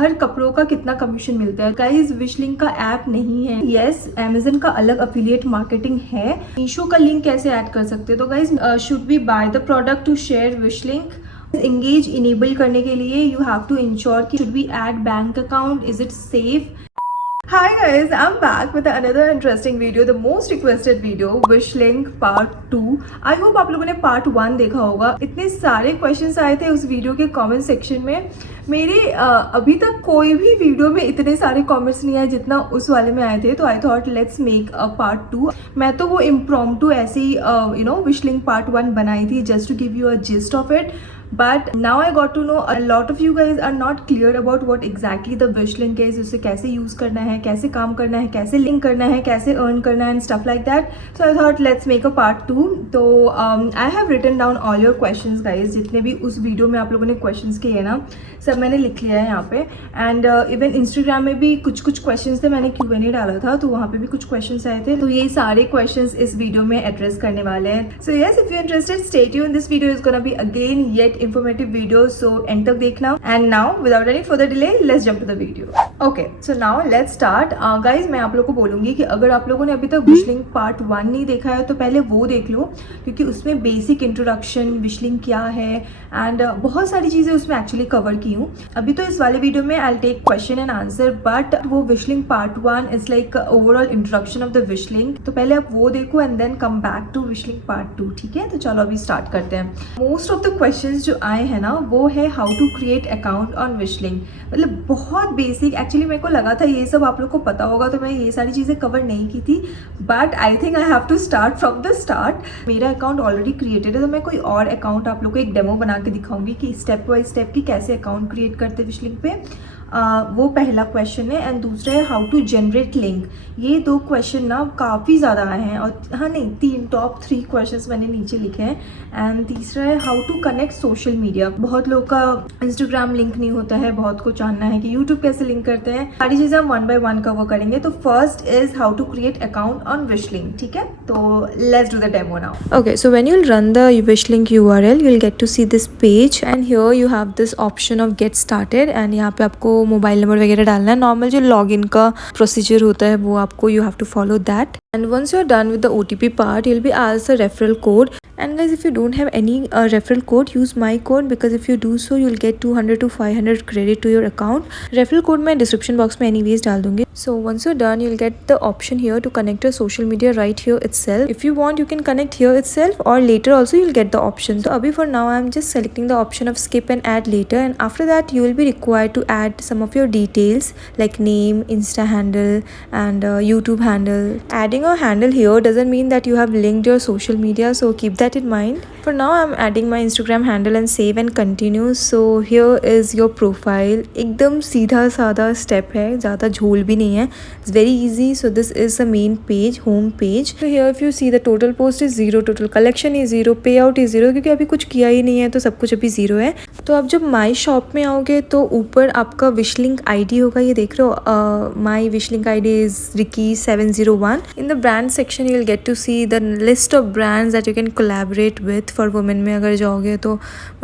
हर कपड़ों का कितना कमीशन मिलता है। गाइस विशलिंक का ऐप नहीं है। यस अमेजन का अलग अफिलिएट मार्केटिंग है। मीशो का लिंक कैसे ऐड कर सकते हो? तो guys should be by the product to share Wishlink. Engage enable करने के लिए यू हैव टू इंश्योर कि should be add bank account, is it safe? Hi guys, I'm back with another interesting video, the most requested video, Wishlink Part 2. I hope आप लोगों ने Part 1 देखा होगा। इतने सारे questions आए थे उस वीडियो के comment section में। मेरे अभी तक कोई भी वीडियो में इतने सारे comments नहीं आए जितना उस वाले में आए थे, तो I thought let's make a Part 2। मैं तो वो impromptu ऐसे ही Wishlink Part 1 बनाई थी just to give you a gist of it. But now I got to know a lot of you guys are not clear about what exactly the Wishlink is, उसे कैसे use करना है, कैसे काम करना है, कैसे लिंक करना है, कैसे अर्न करना है and stuff like that. So I thought let's make a part 2. तो I have written down all your questions guys, जितने भी उस वीडियो में आप लोगों ने questions किए हैं ना, सब मैंने लिख लिया है यहाँ पे। एंड इवन Instagram में भी कुछ क्वेश्चंस थे, मैंने Q&A डाला था तो वहाँ पे भी कुछ क्वेश्चंस आए थे, तो ये सारे क्वेश्चंस इस वीडियो में एड्रेस करने वाले हैं। So yes if you interested stay tuned, this video is gonna be again yet informative video, so end तक देखना। and now without any further delay let's jump to the video. okay so now let's start guys। मैं आप लोगों को बोलूंगी कि अगर आप लोगों ने अभी तक विशलिंक पार्ट 1 नहीं देखा है तो पहले वो देख लो, क्योंकि उसमें बेसिक इंट्रोडक्शन विशलिंक क्या है एंड बहुत सारी चीज़ें उसमें एक्चुअली कवर की हूँ। अभी तो इस वाले वीडियो में I take question and answer, but वो Wishlink part 1 is like overall introduction of the Wishlink. तो पहले आप वो देखो and then come back to Wishlink part 2, ठीक है? तो चलो अभी स्टार्ट करते हैं। मोस्ट ऑफ द क्वेश्चन जो आए हैं ना वो है how to create account on Wishlink. मतलब बहुत बेसिक, एक्चुअली मेरे को लगा था ये सब आप लोग को पता होगा तो मैं ये सारी चीज़ें कवर नहीं की थी, but I think I have to start from the start. मेरा अकाउंट ऑलरेडी क्रिएटेड है तो मैं कोई और अकाउंट आप लोग को एक डेमो बना के दिखाऊंगी कि स्टेप बाय स्टेप की कैसे अकाउंट क्रिएट करते विशलिंक पे। वो पहला क्वेश्चन है एंड दूसरा है हाउ टू जनरेट लिंक। ये दो क्वेश्चन ना काफ़ी ज़्यादा आए हैं, और हाँ नहीं, तीन टॉप 3 क्वेश्चंस मैंने नीचे लिखे हैं। एंड तीसरा है how to connect social media. बहुत लोग का इंस्टाग्राम लिंक नहीं होता है, बहुत को जानना है कि यूट्यूब कैसे लिंक करते हैं। सारी चीज़ें हम 1 by 1 कवर करेंगे। तो first is how to create account on Wishlink, ठीक है? तो let's do the demo now. Okay, so when you'll run the Wishlink URL, you'll get to see this page, and here you have this option of get started, and यहाँ पे आपको mobile number वगैरह डालना है। Normal जो login का procedure होता है वो आपको you have to follow that, and once you're done with the OTP part, you'll be asked a referral code. And guys, if you don't have any referral code, use my code, because if you do so you'll get 200 to 500 credit to your account. Referral code मैं description box में anyways डाल दूंगी। So once you're done, you'll get the option here to connect your social media right here itself. If you want, you can connect here itself, or later also you'll get the option. So abhi for now I'm just selecting the option of skip and add later, and after that you will be required to add some of your details like name, Insta handle, and YouTube handle. Adding a handle here doesn't mean that you have linked your social media, so keep that in mind. For now I'm adding my Instagram handle and save and continue. So here is your profile. एकदम सीधा साधा step है, ज़्यादा झोल भी नहीं है, it's very easy. So this is the main page, home page. So here if you see the total post is 0, total collection is 0, payout is 0, क्योंकि अभी कुछ किया ही नहीं है तो सब कुछ अभी 0 है। तो अब जब माई शॉप में आओगे तो ऊपर आपका विशलिंक आईडी होगा, ये देख रहे हो, my Wishlink ID is Ricky701. In the brand section you will get to see the list of brands that you can collaborate with. For women में अगर जाओगे तो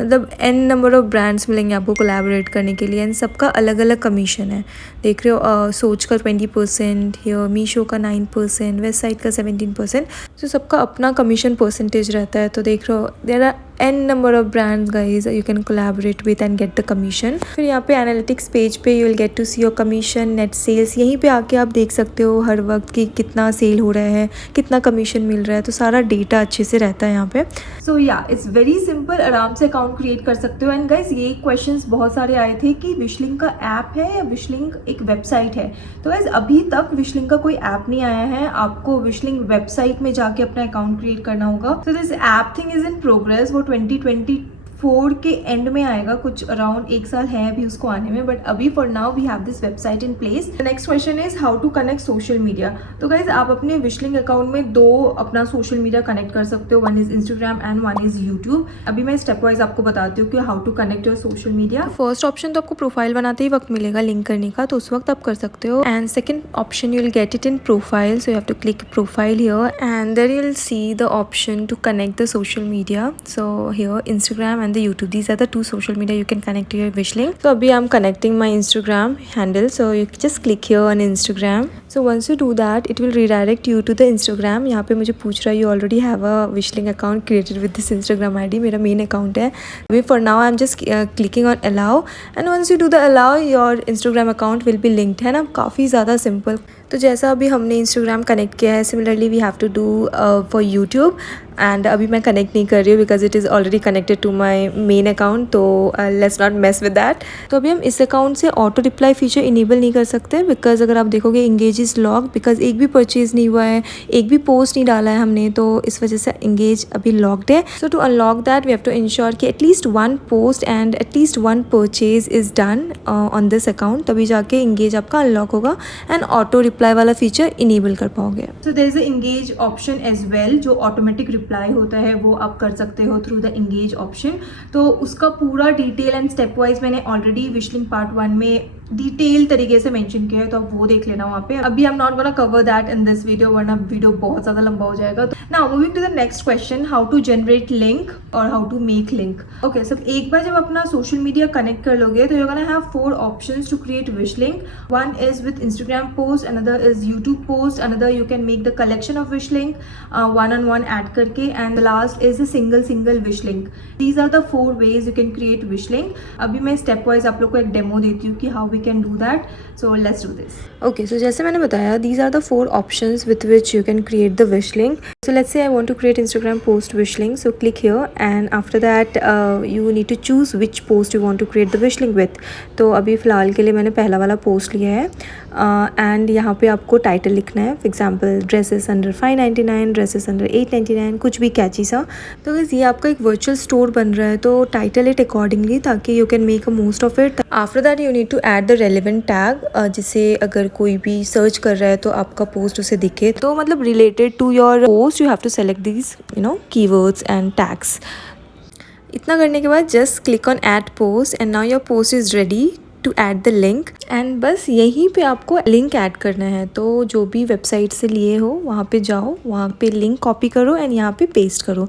मतलब n नंबर ऑफ ब्रांड्स मिलेंगे आपको कोलैबोरेट करने के लिए, एंड सबका अलग अलग कमीशन है। देख रहे हो, सोच का 20%, हियर मीशो का 9%, वेस्ट साइड का 17%। तो सबका अपना कमीशन परसेंटेज रहता है। तो देख रहे हो there are n number of brands guys you can collaborate with and get the commission. फिर यहाँ पे एनालिटिक्स पेज पे you will get to see your commission, net sales। यहीं पे आके आप देख सकते हो हर वक्त कि कितना सेल हो रहा है, कितना कमीशन मिल रहा है, तो सारा डेटा अच्छे से रहता है यहाँ पे। सो या इट्स वेरी सिंपल, आराम से अकाउंट क्रिएट कर सकते हो। एंड गाइज ये क्वेश्चंस बहुत सारे आए थे कि विशलिंक का ऐप है या विशलिंक एक वेबसाइट है। तो गाइज अभी तक विशलिंक का कोई ऐप नहीं आया है, आपको विशलिंक वेबसाइट में जाके अपना अकाउंट क्रिएट करना होगा। So this app thing is in progress, वो 2024 के एंड में आएगा, कुछ अराउंड 1 साल है अभी उसको आने में, बट अभी for now we have this website in place. The next question is how to connect social media. तो गाइज आप अपने विशलिंक अकाउंट में 2 अपना सोशल मीडिया कनेक्ट कर सकते हो, 1 is Instagram and 1 is YouTube. अभी मैं स्टेप वाइज आपको बताती हूँ कि how to connect your social media. First option तो आपको प्रोफाइल बनाते ही वक्त मिलेगा लिंक करने का, तो उस वक्त आप कर सकते हो। And second option you will get it in profile, so you have to click profile here and there you will see the option to connect the social media. So here Instagram and the YouTube. These are the two social media you can connect to your wish link. So abhi I'm connecting my Instagram handle, so you just click here on Instagram. So once you do that, it will redirect you to the Instagram. यहाँ पे मुझे पूछ रहा है you already have a wish link account created with this Instagram ID. मेरा main account है. अभी for now I'm just clicking on allow, and once you do the allow, your Instagram account will be linked. है ना, काफ़ी ज़्यादा simple. तो जैसा अभी हमने Instagram कनेक्ट किया है, similarly we have to do for YouTube. And अभी मैं कनेक्ट नहीं कर रही हूँ because it is already connected to my main account, तो let's not mess with that. तो अभी हम इस अकाउंट से ऑटो रिप्लाई फीचर इनेबल नहीं कर सकते बिकॉज अगर आप देखोगे इंगेज इज़ लॉक, बिकॉज एक भी परचेज नहीं हुआ है, एक भी पोस्ट नहीं डाला है हमने, तो इस वजह से इंगेज अभी लॉक्ड है. So to unlock that we have to ensure कि at least one post and at least one purchase is done on this account, तभी जाके इंगेज आपका अनलॉक होगा एंड ऑटो रिप्लाई वाला फीचर इनेबल कर पाओगे. So there is a engage option as well, जो automatic reply होता है वो आप कर सकते हो थ्रू द इंगेज ऑप्शन. तो उसका पूरा डिटेल एंड स्टेप वाइज मैंने ऑलरेडी विशलिंग पार्ट 1 में डिटेल तरीके से मेंशन किया है, तो आप वो देख लेना वहाँ पे. अभी I am not gonna cover that in this video, वरना वीडियो बहुत ज़्यादा लंबा हो जाएगा. Now moving to the next question, how to generate link और how to make link. Okay, सब एक बार जब अपना सोशल मीडिया कनेक्ट कर लोगे तो you gonna have 4 options to create wish link. One is with Instagram post, another is YouTube post, another you can make the collection of wish link one on one add करके, and the last is the single wish link. These are the 4 ways you can create wish link. अभी मैं step wise आप लोग को एक demo देती हूँ कि how we can do that. So let's do this. Okay, so जैसे मैंने बताया, these are the 4 options with which you can create the wish link. So let's say I want to create Instagram post wish link. So click here and after that you need to choose which post you want to create the wish link with. तो अभी फ़िलहाल के लिए मैंने पहला वाला post लिया है एंड यहाँ पे आपको टाइटल लिखना है. For example dresses under 599, dresses under 899, कुछ भी कैची सा. तो गाइस ये आपका एक वर्चुअल स्टोर बन रहा है, तो टाइटल इट अकॉर्डिंगली ताकि you can make a most of it. After that you need to add the relevant tag, जिससे अगर कोई भी सर्च कर रहा है तो आपका पोस्ट उसे दिखे. तो मतलब related to your post you have to select these keywords and tags. इतना करने के बाद just click on add post and now your post is ready to add the link. And बस यहीं पे आपको लिंक ऐड करना है. तो जो भी वेबसाइट से लिए हो वहाँ पे जाओ, वहाँ पे लिंक कॉपी करो एंड यहाँ पे पेस्ट करो.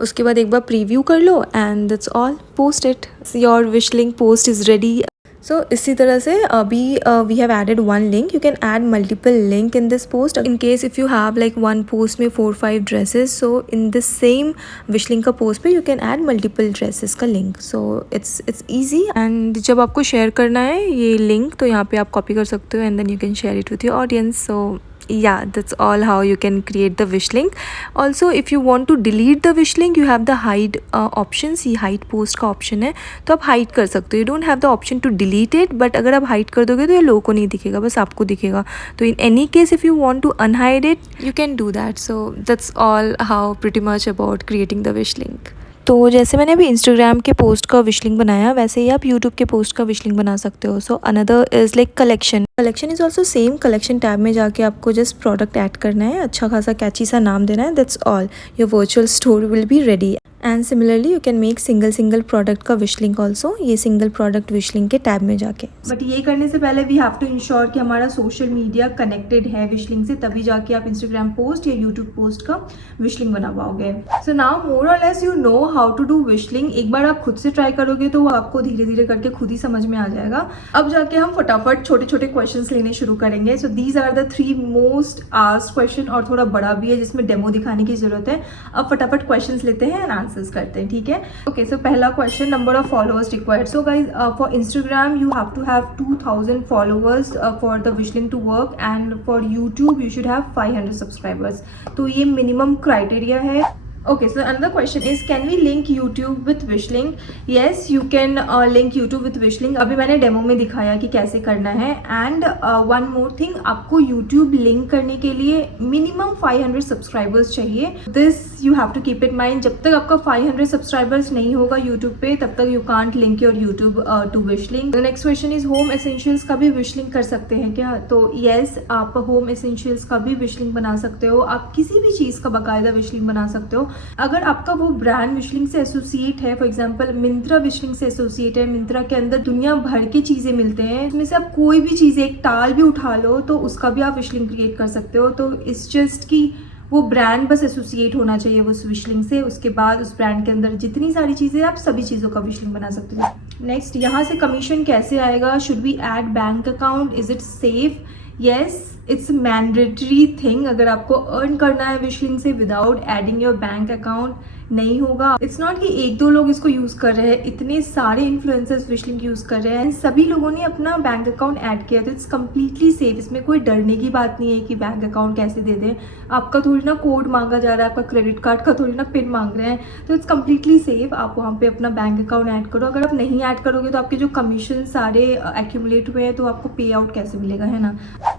उसके बाद एक बार प्रीव्यू कर लो and that's all. Post it, your wish link post is ready. So इसी तरह से अभी we have added 1 link. You can add multiple link in this post in case if you have like 1 post में 4-5 dresses. So in this same wish link का post पे you can add multiple dresses का link. So it's easy. And जब आपको share करना है ये link तो यहाँ पे आप कॉपी कर सकते हो and then you can share it with your audience. So yeah, that's all how you can create the wish link. Also if you want to delete the wish link you have the hide options. ये hide post का option है, तो आप hide कर सकते हो. you don't have the option to delete it, but अगर आप hide कर दोगे तो ये लोगों को नहीं दिखेगा, बस आपको दिखेगा. तो in any case if you want to unhide it you can do that. So that's all how pretty much about creating the wish link. तो जैसे मैंने अभी इंस्टाग्राम के पोस्ट का विश लिंक बनाया वैसे ही आप यूट्यूब के पोस्ट का विश लिंक बना सकते हो. So another is like collection. Collection is also same. Collection tab में जाके आपको जस्ट प्रोडक्ट ऐड करना है, अच्छा खासा कैची सा नाम देना है, that's all. Your virtual store will be ready. And similarly you can make single product का विश लिंक ऑल्सो, ये सिंगल प्रोडक्ट विश लिंक के टैब में जाके. बट ये करने से पहले वी हैव टू इंश्योर कि हमारा सोशल मीडिया कनेक्टेड है विश लिंक से, तभी जाके आप इंस्टाग्राम पोस्ट या यूट्यूब पोस्ट का विश लिंक बना पाओगे. सो नाउ मोर और less you know how to do Wishlink. एक बार आप खुद से ट्राई करोगे तो वो आपको धीरे धीरे करके खुद ही समझ में आ जाएगा. अब जाके हम फटाफट छोटे छोटे क्वेश्चंस लेने शुरू करेंगे. So these are the 3 most asked question, और थोड़ा बड़ा भी है जिसमें डेमो दिखाने की जरूरत है. अब फटाफट क्वेश्चंस लेते हैं एंड आंसर्स करते हैं, ठीक है. ओके, सो पहला question, number of followers required. So guys for Instagram you have to have 2000 followers for the Wishlink to work, and for YouTube you should have 500 subscribers. तो ये minimum criteria है. Okay, so another question is, can we link YouTube with Wishlink? Yes, you can link YouTube with Wishlink. अभी मैंने demo में दिखाया कि कैसे करना है. एंड वन मोर थिंग, आपको YouTube लिंक करने के लिए मिनिमम 500 सब्सक्राइबर्स चाहिए. This you have to keep it mind. जब तक आपका 500 सब्सक्राइबर्स नहीं होगा YouTube पे, तब तक you can't link your YouTube to Wishlink. The next question is, home essentials का भी Wishlink कर सकते हैं क्या? तो येस, आप होम एसेंशियल्स का भी Wishlink बना सकते हो. आप किसी भी चीज़ का बाकायदा Wishlink बना सकते हो. अगर आपका वो ब्रांड विशलिंक से एसोसिएट है, फॉर एग्जांपल मिंत्रा विशलिंक से एसोसिएट है, मिंत्रा के अंदर दुनिया भर की चीज़ें मिलते हैं, उसमें से आप कोई भी चीज़, एक टाल भी उठा लो तो उसका भी आप विशलिंक क्रिएट कर सकते हो. तो इट्स जस्ट कि वो ब्रांड बस एसोसिएट होना चाहिए वो विश लिंक से। उसके बाद उस ब्रांड के अंदर जितनी सारी चीज़ें आप सभी चीज़ों का विश लिंक बना सकते हो। नेक्स्ट, यहाँ से कमीशन कैसे आएगा? Should we add bank account? Is it safe? Yes, it's mandatory thing. अगर आपको अर्न करना है विश लिंक से without adding your bank account, नहीं होगा। इट्स नॉट कि एक दो लोग इसको यूज़ कर रहे हैं, इतने सारे इन्फ्लुएंसर्स विश लिंक यूज़ कर रहे हैं, सभी लोगों ने अपना बैंक अकाउंट ऐड किया, तो इट्स कम्प्लीटली सेफ। इसमें कोई डरने की बात नहीं है कि बैंक अकाउंट कैसे दे दें। आपका थोड़ी ना कोड मांगा जा रहा है, आपका क्रेडिट कार्ड का थोड़ी ना पिन मांग रहे हैं, तो इट्स कम्प्लीटली सेफ। आप वहाँ पे अपना बैंक अकाउंट ऐड करो। अगर आप नहीं ऐड करोगे तो आपके जो कमीशन सारे एक्यूमुलेट हुए हैं तो आपको पे आउट कैसे मिलेगा, है ना।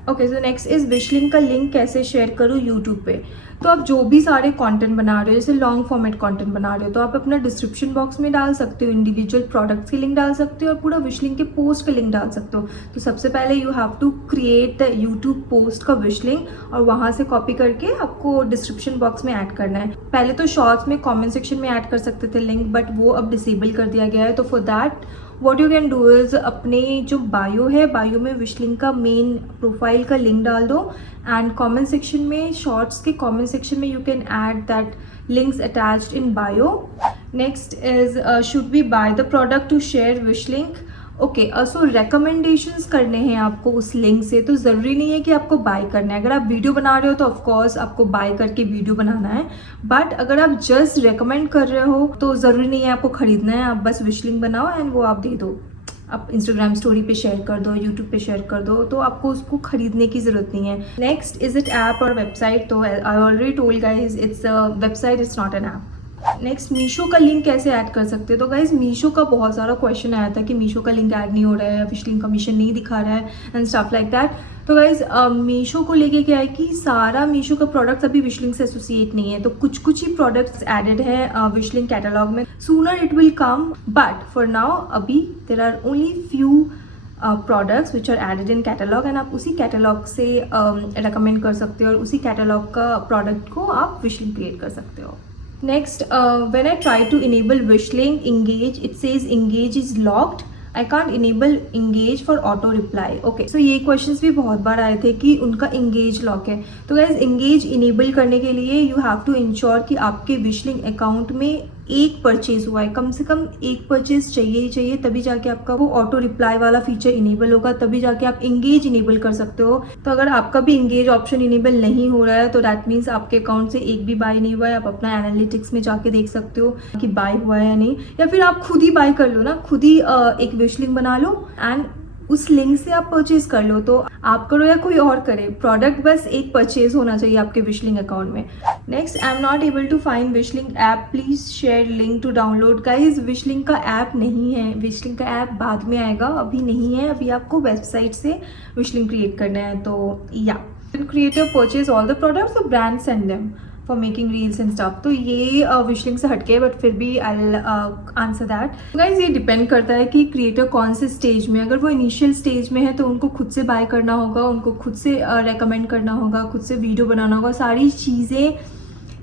Okay, so next is wish link का लिंक कैसे शेयर करूँ यूट्यूब पे। तो आप जो भी सारे कंटेंट बना रहे हो, जैसे लॉन्ग फॉर्मेट कंटेंट बना रहे हो, तो आप अपना डिस्क्रिप्शन बॉक्स में डाल सकते हो, इंडिविजुअल प्रोडक्ट्स के लिंक डाल सकते हो और पूरा विश लिंक के पोस्ट के लिंक डाल सकते हो। तो सबसे पहले you have to create the YouTube post का विश लिंक और वहाँ से कॉपी करके आपको डिस्क्रिप्शन बॉक्स में ऐड करना है। पहले तो शॉर्ट्स में कॉमेंट सेक्शन में ऐड कर सकते थे लिंक, बट वो अब डिसेबल कर दिया गया है। तो for that what you can do is अपने जो बायो है, बायो में विश लिंक का मेन प्रोफाइल का लिंक डाल दो एंड कमेंट सेक्शन में, शॉर्ट्स के कमेंट सेक्शन में you can add that links attached in bio. Next is should we buy the product to share Wishlink. Okay, so recommendations करने हैं आपको उस लिंक से, तो ज़रूरी नहीं है कि आपको बाय करना है। अगर आप वीडियो बना रहे हो तो ऑफकोर्स आपको बाय करके वीडियो बनाना है, बट अगर आप जस्ट रेकमेंड कर रहे हो तो ज़रूरी नहीं है आपको ख़रीदना है। आप बस विश लिंक बनाओ एंड वो आप दे दो, आप इंस्टाग्राम स्टोरी पे शेयर कर दो, यूट्यूब पे शेयर कर दो, तो आपको उसको खरीदने की ज़रूरत नहीं है। नेक्स्ट, इज़ इट ऐप और वेबसाइट? तो I already told guys, it's a website, it's not an app. Next, Meesho का लिंक कैसे ऐड कर सकते हैं? तो गाइज मीशो का बहुत सारा क्वेश्चन आया था कि मीशो का लिंक ऐड नहीं हो रहा है, विश लिंक कमीशन नहीं दिखा रहा है एंड स्टफ लाइक दैट। तो गाइज मीशो को लेके क्या है कि सारा मीशो का प्रोडक्ट्स अभी विश लिंक से एसोसिएट नहीं है, तो कुछ ही प्रोडक्ट्स एडेड है विश लिंक कैटलॉग में। Sooner it will come, but for now अभी there are only few products which are added in catalogue and आप उसी कैटलॉग से रिकमेंड कर सकते हो और उसी कैटलॉग का प्रोडक्ट को आप विश लिंक क्रिएट कर सकते हो। Next, when I try to enable wish link engage, it says engage is locked. I can't enable engage for auto reply. Okay, so ये questions भी बहुत बार आए थे कि उनका engage lock है। तो guys, engage enable करने के लिए you have to ensure कि आपके wish link account में एक परचेज हुआ है, कम से कम एक परचेज चाहिए ही चाहिए, तभी जाके आपका वो ऑटो रिप्लाई वाला फीचर इनेबल होगा, तभी जाके आप इंगेज इनेबल कर सकते हो। तो अगर आपका भी इंगेज ऑप्शन इनेबल नहीं हो रहा है तो दैट मीन्स आपके अकाउंट से एक भी बाय नहीं हुआ है। आप अपना एनालिटिक्स में जाके देख सकते हो कि बाय हुआ है या नहीं, या फिर आप खुद ही बाय कर लो ना, खुद ही एक विश लिंक बना लो एंड उस लिंक से आप परचेज कर लो। तो आप करो या कोई और करे, प्रोडक्ट बस एक परचेज होना चाहिए आपके विश लिंक अकाउंट में। Next, I am not able to find Wishlink app, please share link to download. Guys, wish link का ऐप नहीं है, विश लिंक का ऐप बाद में आएगा, अभी नहीं है। अभी आपको वेबसाइट से विश लिंक क्रिएट करना है। तो या creator purchase all the products, तो brand send them for making reels and stuff. तो ये विश लिंक से हटके, बट फिर भी I will answer that. Guys, ये डिपेंड करता है कि क्रिएटर कौन से स्टेज में। अगर वो इनिशियल स्टेज में है तो उनको खुद से बाय करना होगा, उनको खुद से रेकमेंड करना होगा, खुद से वीडियो बनाना होगा। सारी चीज़ें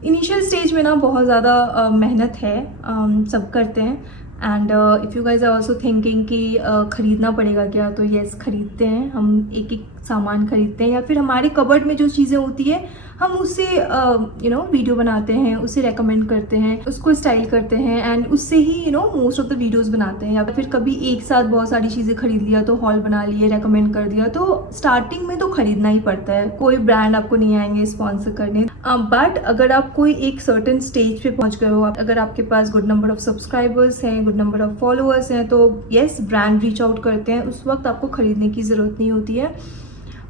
इनिशियल स्टेज में ना बहुत ज़्यादा मेहनत है, सब करते हैं। And if you guys are also thinking कि ख़रीदना पड़ेगा क्या, तो येस, खरीदते हैं हम, एक एक सामान खरीदते हैं, या फिर हमारे कबर्ड में जो चीज़ें होती है हम उससे वीडियो बनाते हैं, उसे रेकमेंड करते हैं, उसको स्टाइल करते हैं एंड उससे ही मोस्ट ऑफ द वीडियोस बनाते हैं। या फिर कभी एक साथ बहुत सारी चीज़ें खरीद लिया तो हॉल बना लिए, रेकमेंड कर दिया। तो स्टार्टिंग में तो खरीदना ही पड़ता है, कोई ब्रांड आपको नहीं आएंगे स्पॉन्सर करने। बट अगर आप कोई एक सर्टेन स्टेज पे पहुंच गए हो, अगर आपके पास गुड नंबर ऑफ सब्सक्राइबर्स हैं, गुड नंबर ऑफ फॉलोअर्स हैं, तो येस, ब्रांड रीच आउट करते हैं, उस वक्त आपको खरीदने की ज़रूरत नहीं होती है।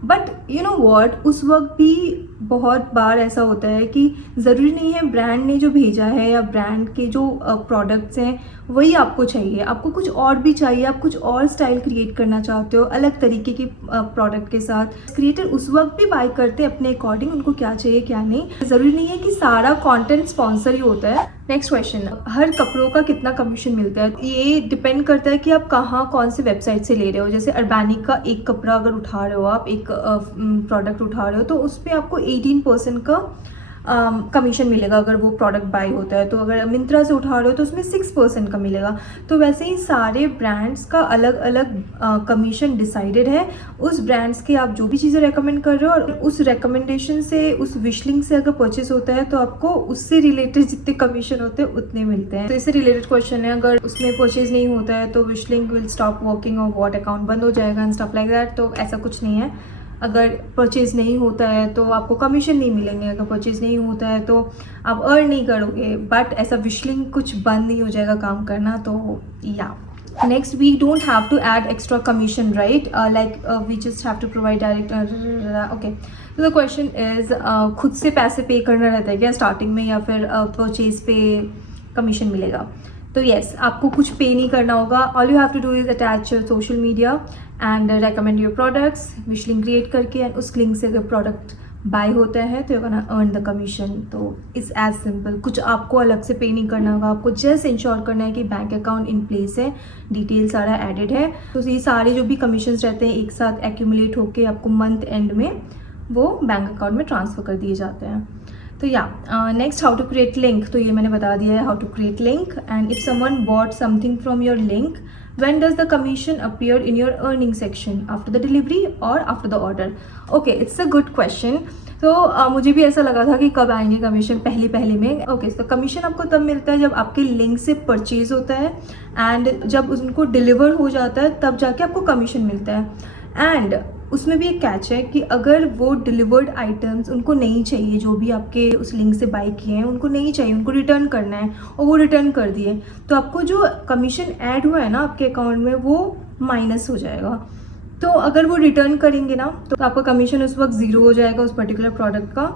बट यू नो वॉट, उस वक्त भी बहुत बार ऐसा होता है कि ज़रूरी नहीं है ब्रांड ने जो भेजा है या ब्रांड के जो प्रोडक्ट्स हैं वही आपको चाहिए, आपको कुछ और भी चाहिए, आप कुछ और स्टाइल क्रिएट करना चाहते हो अलग तरीके के प्रोडक्ट के साथ। क्रिएटर उस वक्त भी बाय करते हैं अपने अकॉर्डिंग, उनको क्या चाहिए क्या नहीं। ज़रूरी नहीं है कि सारा कंटेंट स्पॉन्सर ही होता है। नेक्स्ट क्वेश्चन, हर कपड़ों का कितना कमीशन मिलता है? ये डिपेंड करता है कि आप कहाँ कौन से वेबसाइट से ले रहे हो। जैसे अर्बैनिक का एक कपड़ा अगर उठा रहे हो आप, एक प्रोडक्ट उठा रहे हो, तो उस पर आपको 18% का कमीशन मिलेगा अगर वो प्रोडक्ट बाय होता है। तो अगर मिंत्रा से उठा रहे हो तो उसमें 6% का मिलेगा। तो वैसे ही सारे ब्रांड्स का अलग अलग कमीशन डिसाइडेड है। उस ब्रांड्स के आप जो भी चीज़ें रेकमेंड कर रहे हो और उस रेकमेंडेशन से, उस विश लिंक से अगर परचेज होता है तो आपको उससे रिलेटेड जितने कमीशन होते हैं उतने मिलते हैं। तो इससे रिलेटेड क्वेश्चन है, अगर उसमें परचेज नहीं होता है तो wish link will stop working और वॉट अकाउंट बंद हो जाएगा एंड स्टफ लाइक दैट। तो ऐसा कुछ नहीं है। अगर परचेज़ नहीं होता है तो आपको कमीशन नहीं मिलेंगे, अगर परचेज़ नहीं होता है तो आप अर्न नहीं करोगे, बट ऐसा विश लिंक कुछ बंद नहीं हो जाएगा काम करना। तो या next, we don't have to add extra commission, right? Like we just have to provide direct. Okay, तो द क्वेश्चन इज, खुद से पैसे पे करना रहता है क्या स्टार्टिंग में, या फिर परचेज पे कमीशन मिलेगा? तो येस, आपको कुछ पे नहीं करना होगा। All you have to do is attach social media and recommend your products, Wishlink create करके, एंड उस लिंक से अगर प्रोडक्ट बाय होता है तो you gonna earn the commission. तो इट्स एज सिंपल, कुछ आपको अलग से पे नहीं करना होगा। आपको जस्ट इंश्योर करना है कि बैंक अकाउंट इन प्लेस है, डिटेल सारा एडेड है। तो ये सारे जो भी कमीशंस रहते हैं एक साथ एक्यूमुलेट होके आपको मंथ एंड में वो बैंक अकाउंट में ट्रांसफ़र कर दिए जाते हैं। तो या next, how to create link. तो ये मैंने बता दिया है how to create link. And if someone bought something from your link, when does the commission appear in your earning section, after the delivery or after the order? Okay, it's a good question. तो मुझे भी ऐसा लगा था कि कब आएंगे commission, पहले में। ओके, तो कमीशन आपको तब मिलता है जब आपके लिंक से परचेज होता है एंड जब उनको डिलीवर हो जाता है तब जाके आपको कमीशन मिलता है। एंड उसमें भी एक कैच है कि अगर वो डिलीवर्ड आइटम्स उनको नहीं चाहिए, जो भी आपके उस लिंक से बाय किए हैं उनको नहीं चाहिए, उनको रिटर्न करना है और वो रिटर्न कर दिए, तो आपको जो कमीशन ऐड हुआ है ना आपके अकाउंट में वो माइनस हो जाएगा। तो अगर वो रिटर्न करेंगे ना तो आपका कमीशन उस वक्त ज़ीरो हो जाएगा उस पर्टिकुलर प्रोडक्ट का।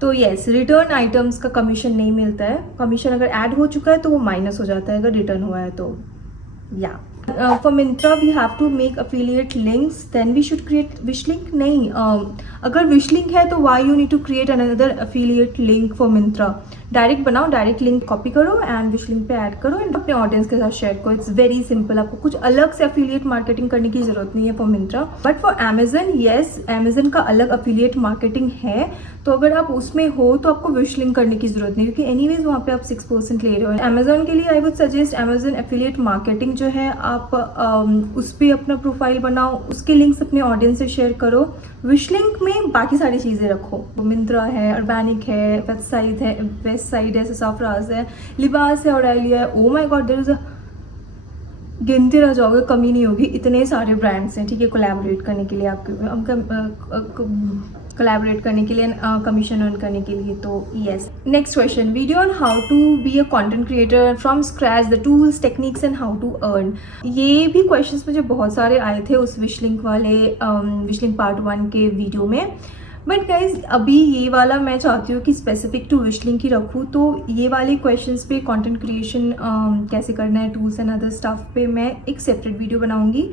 तो येस, रिटर्न आइटम्स का कमीशन नहीं मिलता है। कमीशन अगर ऐड हो चुका है तो वो माइनस हो जाता है अगर रिटर्न हुआ है तो। या for Myntra we have to make affiliate links, then we should create wish link? नहीं, अगर wish link है तो why you need to create another affiliate link for Myntra? Direct बनाओ, डायरेक्ट लिंक कॉपी करो एंड विश लिंक पे add करो and अपने audience के साथ शेयर करो। इट्स वेरी सिंपल, आपको कुछ अलग से अफिलिएट मार्केटिंग करने की जरूरत नहीं है for Myntra. But for Amazon, yes, Amazon का अलग अफिलिएट मार्केटिंग है। तो अगर आप उसमें हो तो आपको विश लिंक करने की जरूरत नहीं, क्योंकि एनीवेज वहाँ पे आप 6% ले रहे हो। अमेजन के लिए I would suggest Amazon affiliate marketing जो है, आप उस पर अपना प्रोफाइल बनाओ, उसके लिंक्स अपने ऑडियंस से शेयर करो। विश लिंक में बाकी सारी चीज़ें रखो, मिंत्रा है, अर्बैनिक है, वेबसाइट है, ससाफ्राज है, लिबास है, ऑरेलिया है। Oh my God, there is a, गिनते रह जाओगे, कमी नहीं होगी, इतने सारे ब्रांड्स हैं, ठीक है, कोलैबोरेट करने के लिए, कोलैबोरेट करने के लिए, कमीशन अर्न करने के लिए। तो yes, next question, video on how to be a content creator from scratch, the tools, techniques and how to earn. ये भी क्वेश्चंस मुझे बहुत सारे आए थे उस विश लिंक वाले विश लिंक पार्ट 1 के वीडियो में। बट गाइज, अभी ये वाला मैं चाहती हूँ कि स्पेसिफिक टू विश लिंक ही रखूँ। तो ये वाले क्वेश्चंस पे, कंटेंट क्रिएशन कैसे करना है, टूल्स एंड अदर स्टफ पे मैं एक सेपरेट वीडियो बनाऊँगी।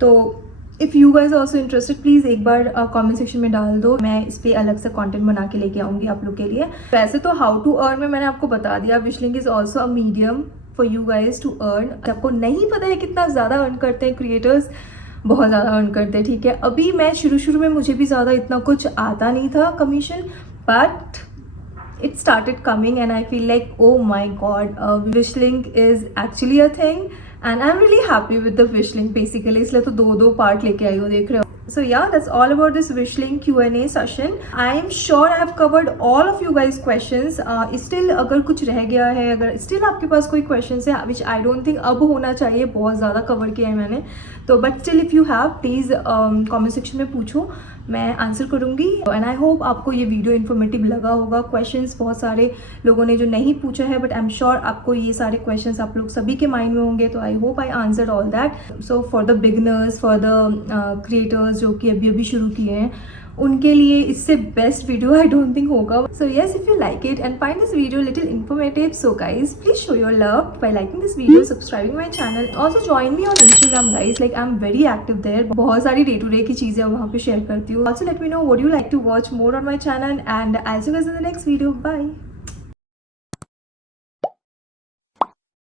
तो if you guys also interested, please एक बार कमेंट सेक्शन में डाल दो, मैं इस पर अलग से कंटेंट बना के लेके आऊँगी आप लोग के लिए। वैसे तो हाउ टू अर्न में मैंने आपको बता दिया, Wishlink is also a medium for you guys to earn. आपको नहीं पता है कितना ज़्यादा अर्न करते हैं क्रिएटर्स, बहुत ज़्यादा अर्न करते हैं, ठीक है। अभी मैं शुरू में मुझे भी ज़्यादा इतना कुछ आता नहीं था commission, but it started coming and I feel like, oh my god, wish link is actually a thing and I'm really happy with the wish link basically। इसलिए तो दो पार्ट लेके आई हूँ, देख रहे हो। So yeah, that's all about this wish link Q&A session. I am sure I have covered all of you guys questions. Still अगर कुछ रह गया है, अगर still आपके पास कोई questions है which I don't think अब होना चाहिए, बहुत ज़्यादा कवर किया है मैंने, तो but still if you have, please comment section में पूछो, मैं आंसर करूँगी। एंड आई होप आपको ये वीडियो इन्फॉर्मेटिव लगा होगा। क्वेश्चंस बहुत सारे लोगों ने जो नहीं पूछा है, बट आई एम श्योर आपको ये सारे क्वेश्चंस आप लोग सभी के माइंड में होंगे, तो I hope I answered all that. So for the beginners, for the creators जो कि अभी शुरू किए हैं, उनके लिए इससे best video I don't think होगा। So yes, if you like it and find this video little informative, so guys please show your love by liking this video, subscribing my channel, also join me on Instagram guys, like I am very active there. बहुत सारी day to day की चीजें वहाँ पे share करती हूँ। Also let me know what you like to watch more on my channel and I see you guys in the next video. Bye.